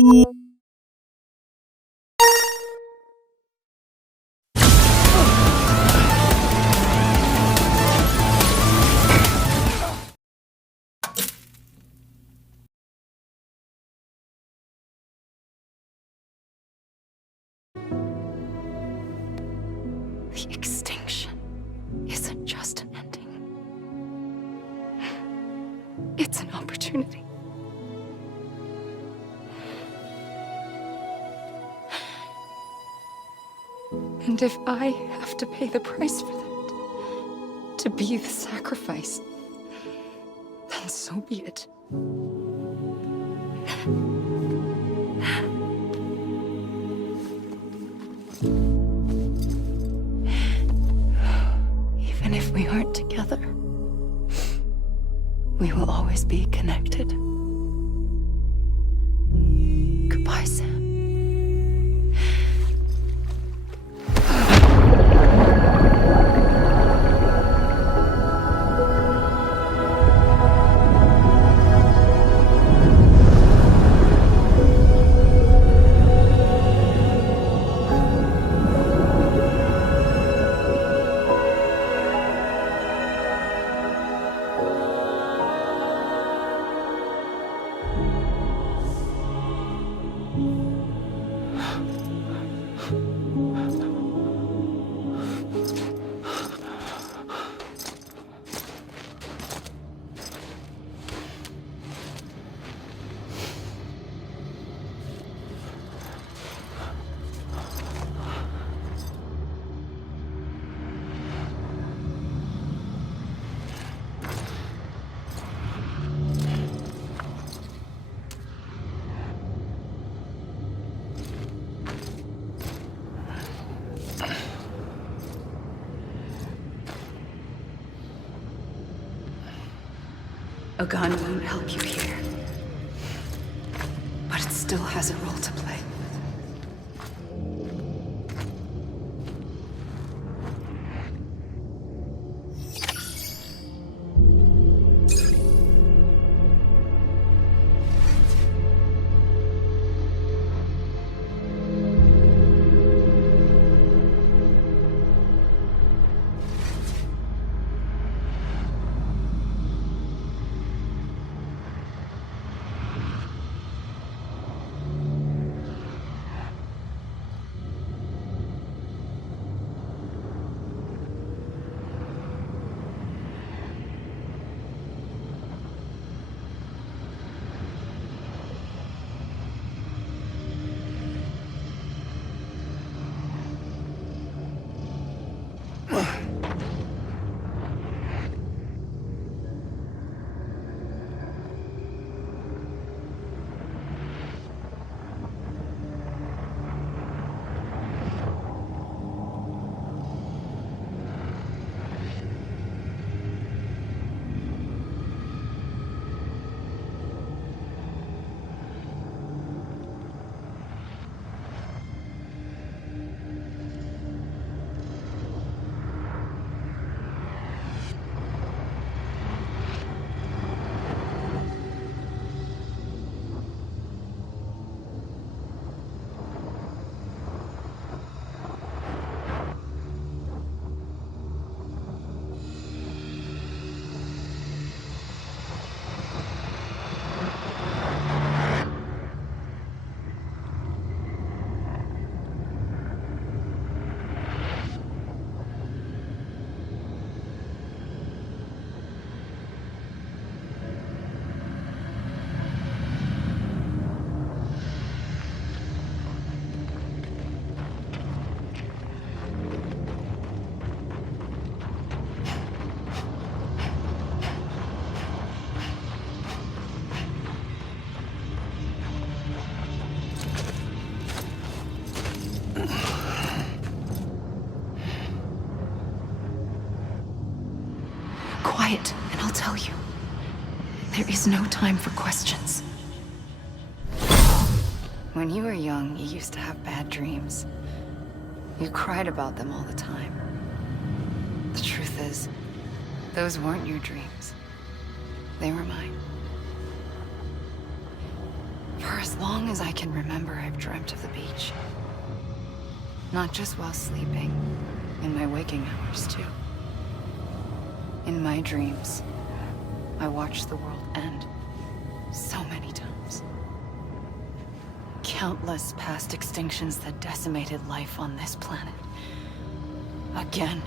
The extinction isn't just an ending. It's an opportunity. And if I have to pay the price for that, to be the sacrifice, then so be it. Even if we aren't together, we will always be connected. Goodbye, Sam. A gun won't help you here, but it still has a role to play. Quiet, and I'll tell you. There is no time for questions. When you were young, you used to have bad dreams. You cried about them all the time. The truth is, those weren't your dreams. They were mine. For For as long as I can remember, I've dreamt of the beach. Not just while sleeping, in my waking hours too. In my dreams, I watched the world end so many times. Countless past extinctions that decimated life on this planet. Again,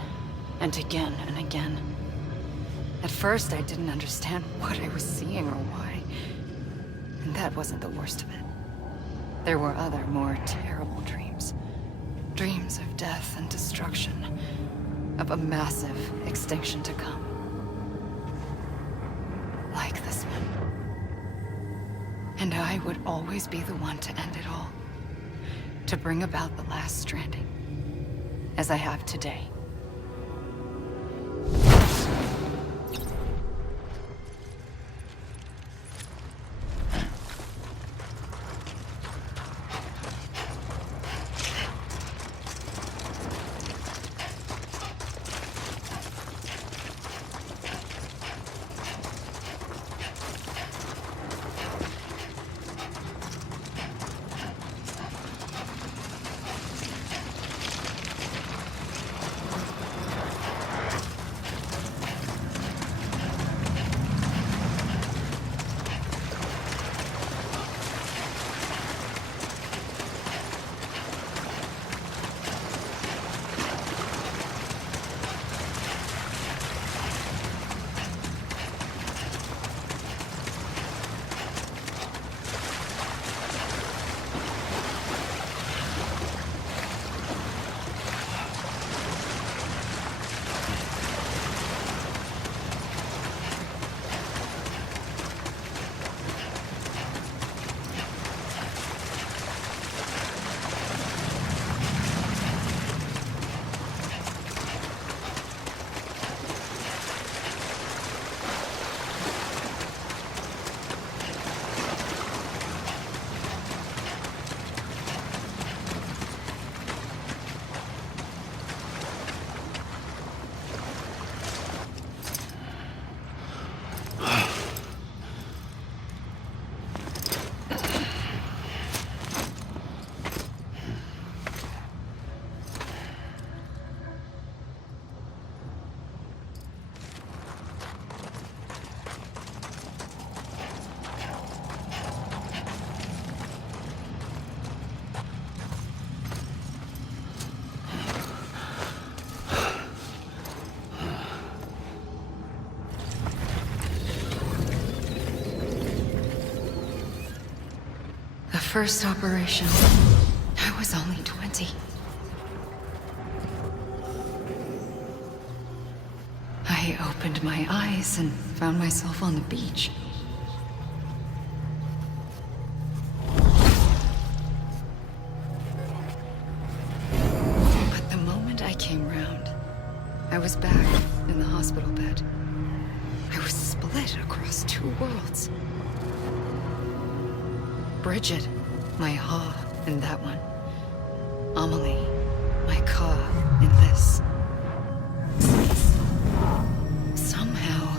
and again, and again. At first, I didn't understand what I was seeing or why. And that wasn't the worst of it. There were other, more terrible dreams. Dreams of death and destruction. Of a massive extinction to come. Like this one. And I would always be the one to end it all. To bring about the last stranding. As I have today. First operation, I was only 20. I opened my eyes and found myself on the beach. But the moment I came round, I was back in the hospital bed. I was split across two worlds. Bridget, my Ha in that one. Amelie, my Ka in this. Somehow,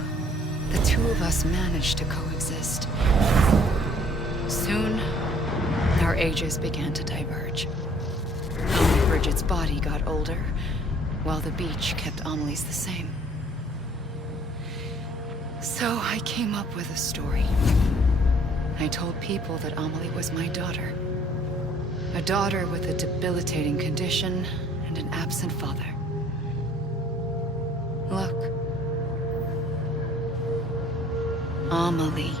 the two of us managed to coexist. Soon, our ages began to diverge. Only Bridget's body got older, while the beach kept Amelie's the same. So I came up with a story. I told people that Amelie was my daughter. A daughter with a debilitating condition and an absent father. Look. Amelie.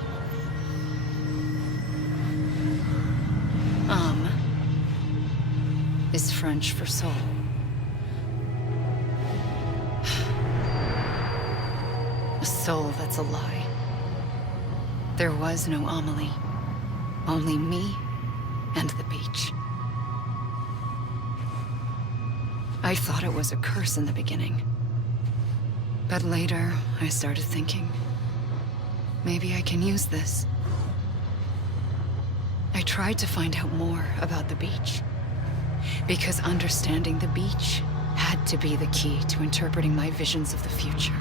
Is French for soul. A soul that's a lie. There was no Amelie. Only me and the beach. I thought it was a curse in the beginning. But later, I started thinking, maybe I can use this. I tried to find out more about the beach. Because understanding the beach had to be the key to interpreting my visions of the future.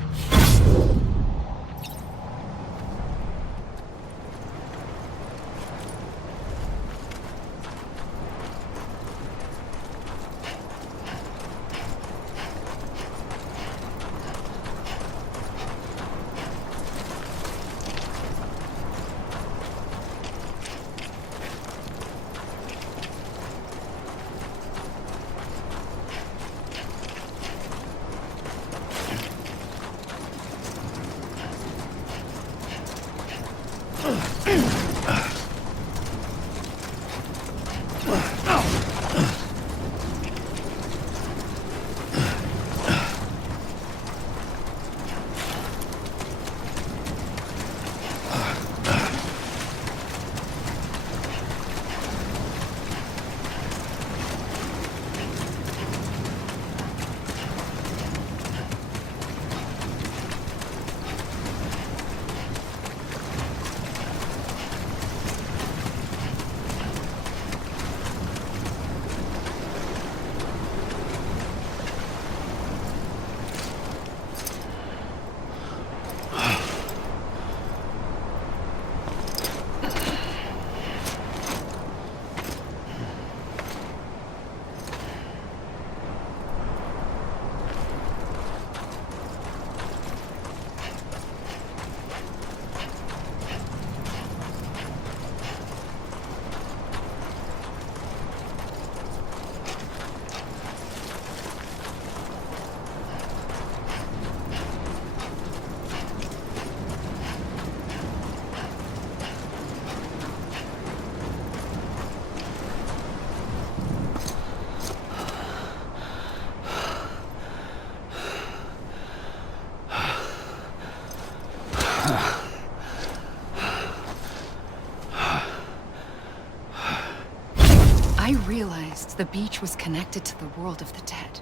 I realized the beach was connected to the world of the dead,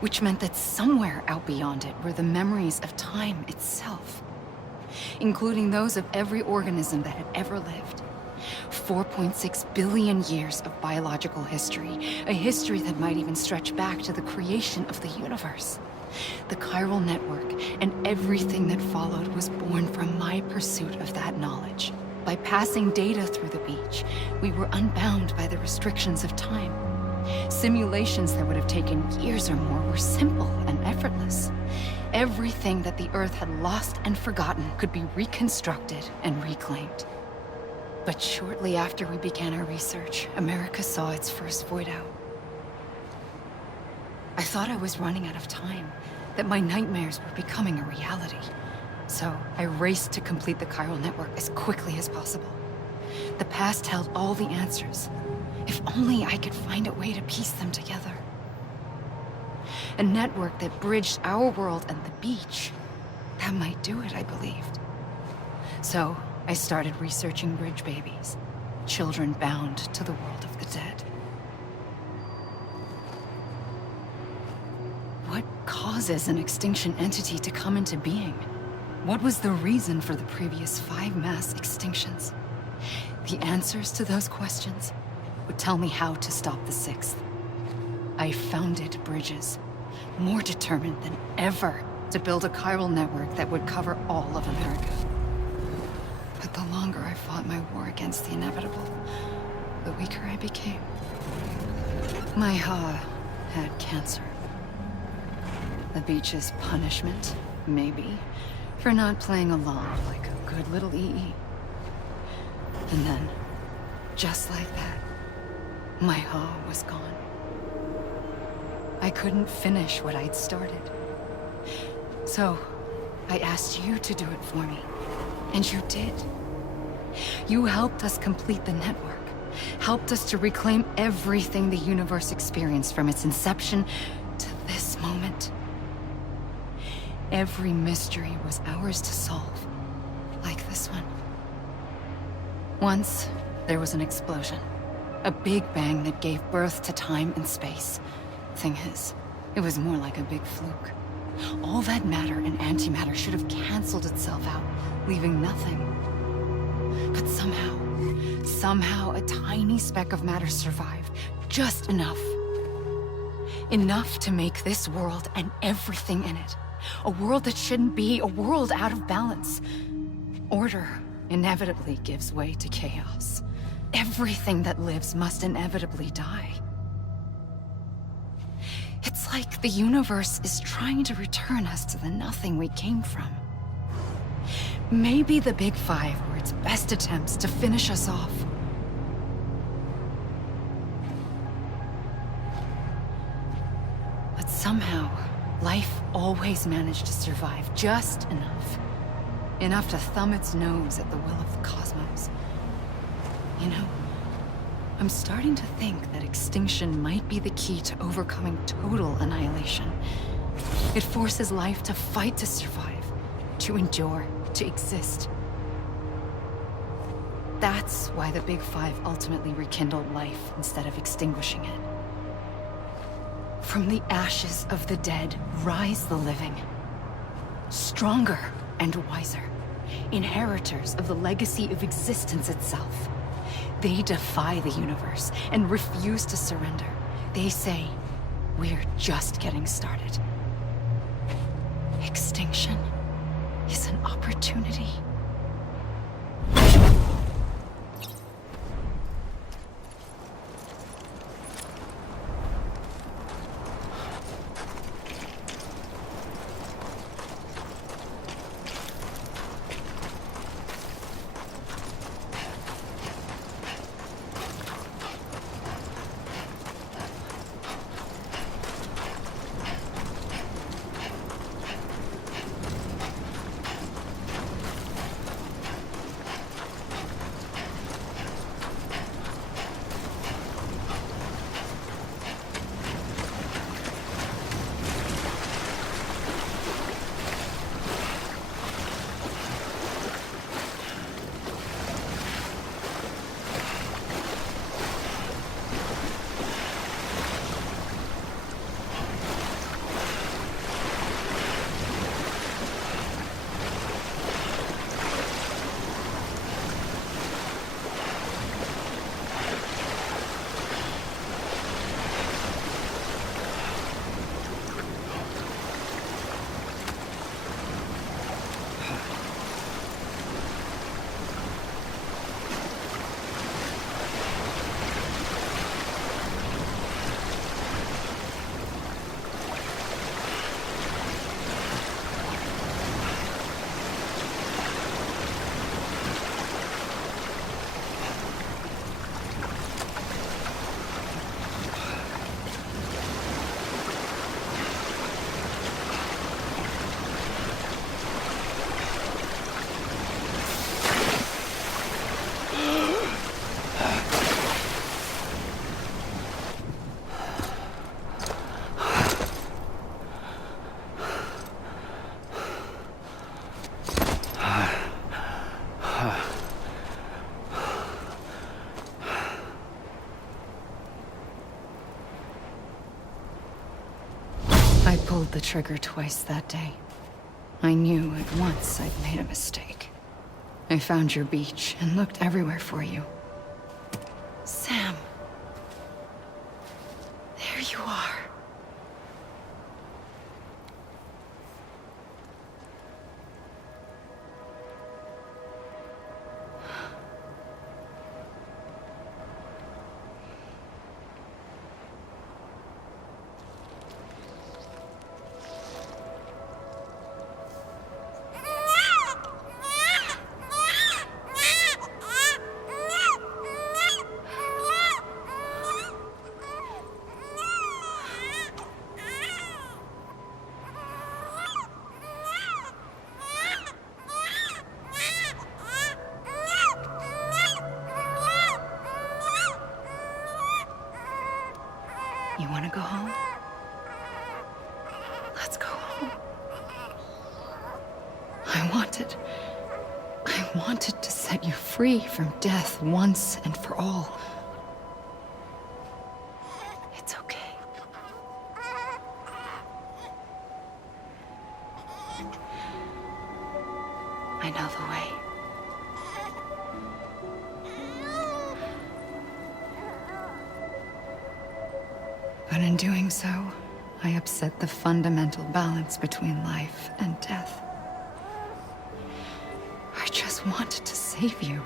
which meant that somewhere out beyond it were the memories of time itself, including those of every organism that had ever lived. 4.6 billion years of biological history, a history that might even stretch back to the creation of the universe. The chiral network and everything that followed was born from my pursuit of that knowledge. By passing data through the beach, we were unbound by the restrictions of time. Simulations that would have taken years or more were simple and effortless. Everything that the Earth had lost and forgotten could be reconstructed and reclaimed. But shortly after we began our research, America saw its first void out. I thought I was running out of time, that my nightmares were becoming a reality. So I raced to complete the chiral network as quickly as possible. The past held all the answers. If only I could find a way to piece them together. A network that bridged our world and the beach. That might do it, I believed. So I started researching bridge babies, children bound to the world of the dead. What causes an extinction entity to come into being? What was the reason for the previous 5 mass extinctions? The answers to those questions would tell me how to stop the 6th. I founded bridges, more determined than ever to build a chiral network that would cover all of America. But the longer I fought my war against the inevitable, the weaker I became. My Ha had cancer. The beach's punishment, maybe, for not playing along like a good little EE. And then, just like that, my Ha was gone. I couldn't finish what I'd started. So, I asked you to do it for me. And you did. You helped us complete the network. Helped us to reclaim everything the universe experienced from its inception to this moment. Every mystery was ours to solve, like this one. Once, there was an explosion. A big bang that gave birth to time and space. Thing is, it was more like a big fluke. All that matter and antimatter should have canceled itself out, leaving nothing. But somehow a tiny speck of matter survived. Just enough. Enough to make this world and everything in it. A world that shouldn't be, a world out of balance. Order inevitably gives way to chaos. Everything that lives must inevitably die. It's like the universe is trying to return us to the nothing we came from. Maybe the Big Five were its best attempts to finish us off. But somehow, life always managed to survive just enough. Enough to thumb its nose at the will of the cosmos. You know, I'm starting to think that extinction might be the key to overcoming total annihilation. It forces life to fight to survive, to endure, to exist. That's why the Big Five ultimately rekindled life instead of extinguishing it. From the ashes of the dead rise the living. Stronger and wiser. Inheritors of the legacy of existence itself. They defy the universe and refuse to surrender. They say, we're just getting started. Extinction is an opportunity. I pulled the trigger twice that day. I knew at once I'd made a mistake. I found your beach and looked everywhere for you. Sam. There you are. You want to go home? Let's go home. I wanted to set you free from death once and for all. It's okay. I know the way. But in doing so, I upset the fundamental balance between life and death. I just wanted to save you.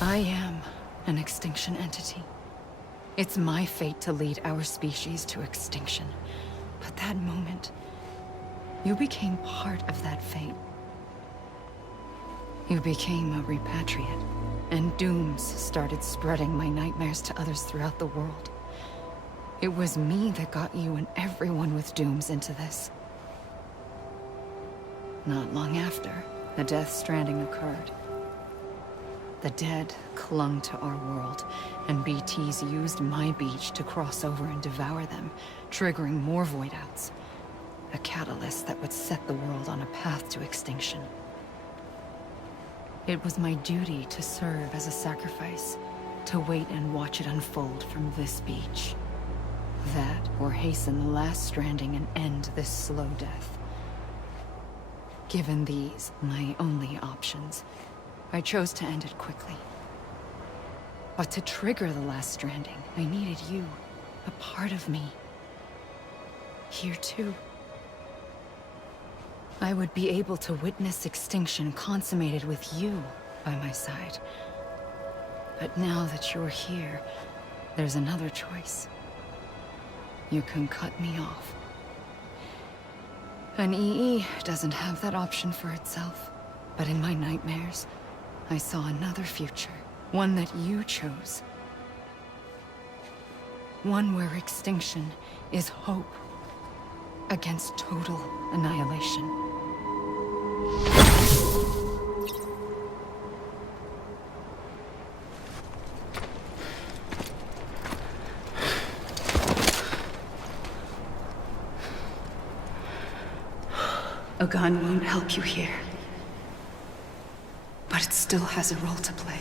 I am an extinction entity. It's my fate to lead our species to extinction. But that moment, you became part of that fate. You became a repatriate, and dooms started spreading my nightmares to others throughout the world. It was me that got you and everyone with dooms into this. Not long after, the Death Stranding occurred. The dead clung to our world, and BTs used my beach to cross over and devour them, triggering more void-outs. A catalyst that would set the world on a path to extinction. It was my duty to serve as a sacrifice, to wait and watch it unfold from this beach. That, or hasten the last stranding and end this slow death. Given these, my only options, I chose to end it quickly. But to trigger the last stranding, I needed you, a part of me. Here too. I would be able to witness extinction consummated with you by my side. But now that you're here, there's another choice. You can cut me off. An EE doesn't have that option for itself. But in my nightmares, I saw another future. One that you chose. One where extinction is hope against total annihilation. A gun won't help you here. But it still has a role to play.